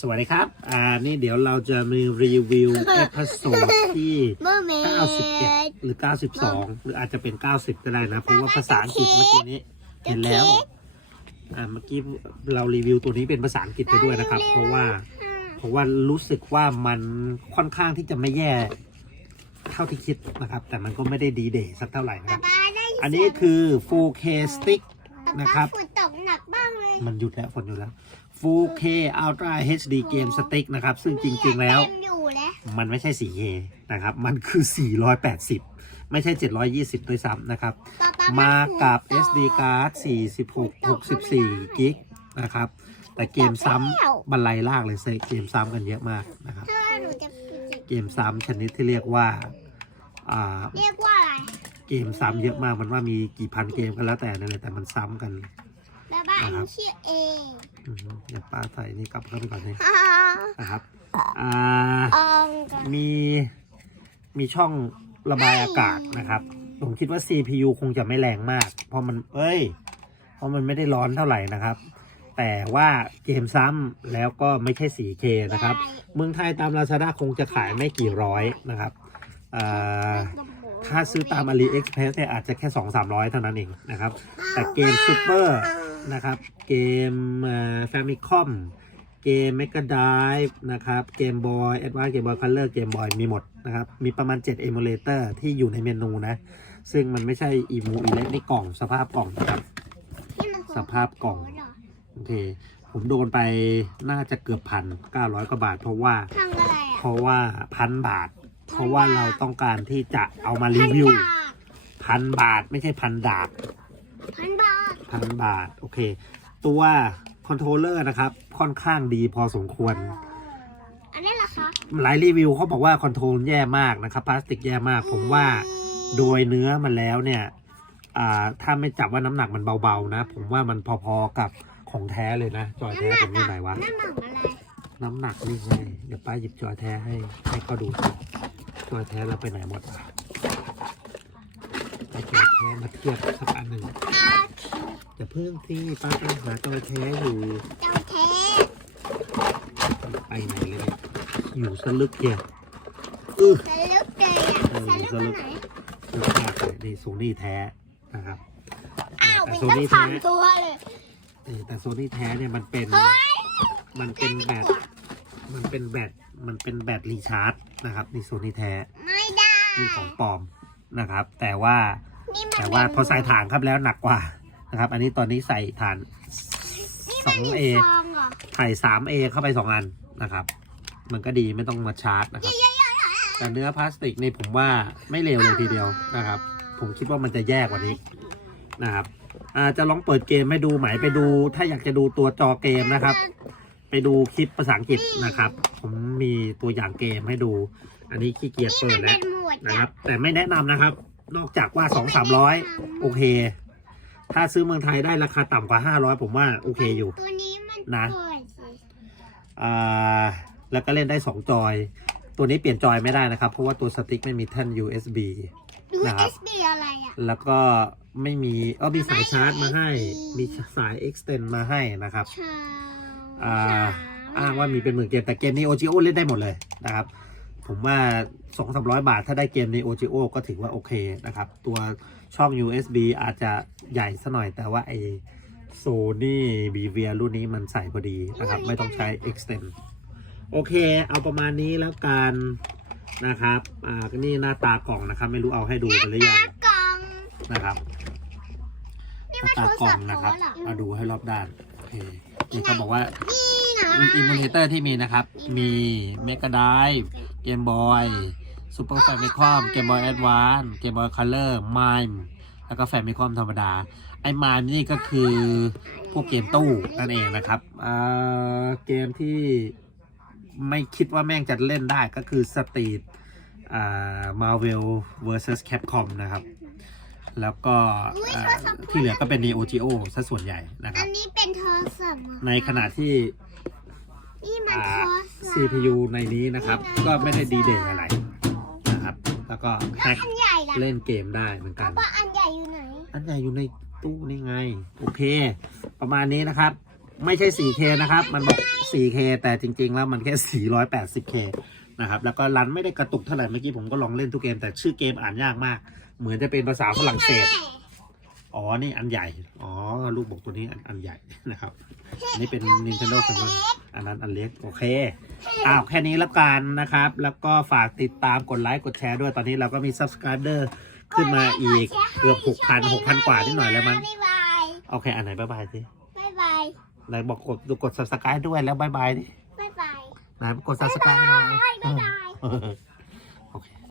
สวัสดีครับ อ่า นี่เดี๋ยวเราจะมีรีวิวเอพิโซดที่เมอร์เมด91 หรือ 92 หรืออาจจะเป็น 90 ก็ได้นะ เพราะว่าภาษาอังกฤษเมื่อกี้นี้ เห็นแล้ว อ่า เมื่อกี้เรารีวิวตัวนี้เป็นภาษาอังกฤษไปด้วยนะครับ เพราะว่า เพราะว่ารู้สึกว่ามันค่อนข้างที่จะไม่แย่เท่าที่คิดนะครับ แต่มันก็ไม่ได้ดีเดย์สักเท่าไหร่นะครับป๊าได้ยิอันนี้คือ 4K stick นะครับฝนตกหนักบ้างเลยมันหยุดแล้วฝนหยุดแล้ว 4K Ultra HD Game Stick นะครับ ซึ่งจริง ๆ แล้วเต็มอยู่แล้วมันไม่ใช่ 4K นะครับ มันคือ 480 ไม่ใช่ 720 ด้วยซ้ำนะครับป๊ป๊มากับฝนต SD card 46 64 กิกนะครับ แต่เกมซ้ำบันไลลากเลยเซเกมซ้ำกันเยอะมากนะครับถ้าหนูจะปิดเกมซ้ำชนิดที่เรียกว่าอ่า เรียกว่าอะไรเกมซ้ำเยอะมาก มันว่ามีกี่พันเกมกันแล้วแต่นั่นแหละแต่มันซ้ำกันป๊าป๊าอันครันี้บชื่อเองอือฮึ เดี๋ยวป้าใส่นี่กลับเข้าไปก่อนเลยฮ่านะครับ อ่าอองกันมี มีช่องระบายอากาศนะครับ ผมคิดว่า CPU คงจะไม่แรงมาก เพราะมัน เอ้ย เพราะมันไม่ได้ร้อนเท่าไหร่นะครับ แต่ว่าเกมซ้ำแล้วก็ไม่ใช่ 4K นะครับ เมืองไทยตาม Lazada คงจะขายไม่กี่ร้อยนะครับ อ่า ถ้าซื้อตาม AliExpress เนี่ยอาจจะแค่ 2-300 เท่านั้นเองนะครับ แต่เกมซูเปอร์นะครับ เกมแฟมิคอมเกม Mega Drive นะครับ เกมบอย Advance เกมบอยคัลเลอร์เกมบอยมีหมดนะครับ มีประมาณ 7 emulator ที่อยู่ในเมนูนะ ซึ่งมันไม่ใช่อีมูอีเล็กในกล่องสภาพกล่องนะครับนี่มันของสภาพกล่องเหรโอเค ผมโดนไปน่าจะเกือบพันเก้าร้อยกว่าบาท เพราะว่าทำอะไรเพอะราะว่าพันบาท เพราะว่าเราต้องการที่จะเอามารีวิวพันบาทพันบาทไม่ใช่พันดาบพันบาทพันบาท โอเค ตัวคอนโทรลเลอร์นะครับ ค่อนข้างดีพอสมควร อันนี้เหรอคะหลายรีวิวเขาบอกว่าคอนโทรลแย่มากนะครับพลาสติกแย่มาก ผมว่าโดยเนื้อมันแล้วเนี่ยอ่าถ้าไม่จับว่าน้ำหนักมันเบาๆนะ ผมว่ามันพอๆกับของแท้เลยนะ จอยแท้ผมอยู่ไหนวะน้ำหนักอะไรน้ำหนักนี่ไงเดี๋ยวป้าหยิบจอยแท้ให้ให้เขาดูสิ จอยแท้เราไปไหนหมดอะเอาจอยแท้มาเทียบสักอันหนึ่งอาอย่าเพิ่งที่ป้าไปหาจอยแท้อยู่เจ้าแท้ไปไหนเลยเนี่ยอยู่สลึกเกียอื้อ สลึกเลยอะสลึกมาไหนลึกมากเลยนี่โซนี่แท้นะครับอ้าวแต่เป็นโซตั้งนี่สาแท้มตัวเลย เออแต่โซนี่แท้เนี่ยมันเป็นเฮ้ยมันเป็นแบตมันเป็นแบต มันเป็นแบตรีชาร์จนะครับนี่โซนี่แท้ไม่ได้นี่ของปลอมนะครับ แต่ว่านี่มันแต่ว่าเป็นพอใส่ฐานครับแล้วหนักกว่านะครับ อันนี้ตอนนี้ใส่ฐาน นี่สมัอนงมีเอฟองเหรอใส่สามเอเข้าไปสองอันนะครับ มันก็ดีไม่ต้องมาชาร์จนะครับ แต่เนื้อพลาสติกนี่ผมว่าไม่เลวเลยทีเดียวนะครับ ผมคิดว่ามันจะแย่กว่านี้นะครับอาจะลองเปิดเกมให้ดูไหมไปดู ถ้าอยากจะดูตัวจอเกมนะครับ ไปดูคลิปภาษาอังกฤษนะครับ ผมมีตัวอย่างเกมให้ดู อันนี้ขี้เกียจนี่เปิมัดนแล้เป็วนหมวดนะครับ แต่ไม่แนะนำนะครับ นอกจากว่าสองสามร้อยโอเค ถ้าซื้อเมืองไทยได้ราคาต่ำกว่าห้าร้อยผมว่าโอเคอยู่ตัวนี้มันนะเปิดสิอ่าแล้วก็เล่นได้สองจอย ตัวนี้เปลี่ยนจอยไม่ได้นะครับ เพราะว่าตัวสติ๊กไม่มีแท่น USB ดูนะครับ SD อะไรอะแล้วก็ไม่มีเออมีสายชาร์จมาให้ มีสาย extend มาให้นะครับชา อ่าอ้างว่ามีเป็นหมื่นเกมแต่เกมนี้ OGO เล่นได้หมดเลยนะครับ ผมว่า 2 3 0 0 บาทถ้าได้เกมใน OGO ก็ถือว่าโอเคนะครับ ตัวช่อง USB อาจจะใหญ่ซะหน่อยแต่ว่าไอ Sony b v i a รุ่นนี้มันใส่พอดีนะครับ ไม่ต้องใช้ extend โอเค เอาประมาณนี้แล้วกันนะครับ อ่า นี่หน้าตากล่องนะครับ ไม่รู้เอาให้ดูไปหรือยังกล่องนะครับนี่หน้ามันตาโทรกล่อศังพท์นะครับเขาเหรอมาดูให้รอบด้าน โอเค นี่เขาบอกว่านี่นะอิมูเลเตอร์ที่มีนะครับ มีเมก a ได v ์เกมบอยซูเปอร์แฟมิคอมเกมบอยแอดวานเกมบอยคัลเลอร์มายแล้วก็แฟมิคอมธรรมดา ไอ้มายนี่ก็คือพวกเกมตู้นั่นเองนะครับอ่าเกมที่ไม่คิดว่าแม่งจะเล่นได้ก็คือสต e ี t อ่า Marvel vs Capcom นะครับ แล้วก็อ่าที่เหลือก็เป็น Neo Geo ซะส่วนใหญ่นะคอัรับ นนี้เป็นโทรศัพท์เหรอในขณะที่นี่มันอ่า โทรศัพท์ CPU ในนี้นะครับ ก็ไม่ได้ดีเด่นอะไรนะครับ แล้วก็แฮกอันใหญ่ล่ะเล่นเกมได้เหมือนกัน ว่าอันใหญ่อยู่ไหน อันใหญ่อยู่ในตู้นี่ไง โอเค ประมาณนี้นะครับ ไม่ใช่ 4K นะครับ มันบอก 4K แต่จริง ๆ แล้วมันแค่ 480K นะครับแล้วก็รันไม่ได้กระตุกเท่าไหร่เมื่อกี้ผมก็ลองเล่นทุกเกมแต่ชื่อเกมอ่านยากมาก เหมือนจะเป็นภาษาฝรั่งเศสอ๋อนี่อันใหญ่อ๋อลูกบอกตัวนี้อันอันใหญ่นะครับอันนี้เป็น Nintendo f a m i l y อันนั้นอันเล็กโอเคอ้าวแค่นี้แล้วกันนะครับ แล้วก็ฝากติดตามกดไลค์กดแชร์ด้วยตอนนี้เราก็มี subscriber ขึ้นมาอีกเกือบ6,000 6,000กว่านิดหน่อยแล้วมั้งบ๊ายบายโอเคอันไหนบ๊ายบายสิบ๊ายบายไหนบอกกดดูกด subscribe ด้วยแล้วบ๊ายบายดิ บ๊ายบายไหนกด subscribe หน่อย บ๊ายบายเออ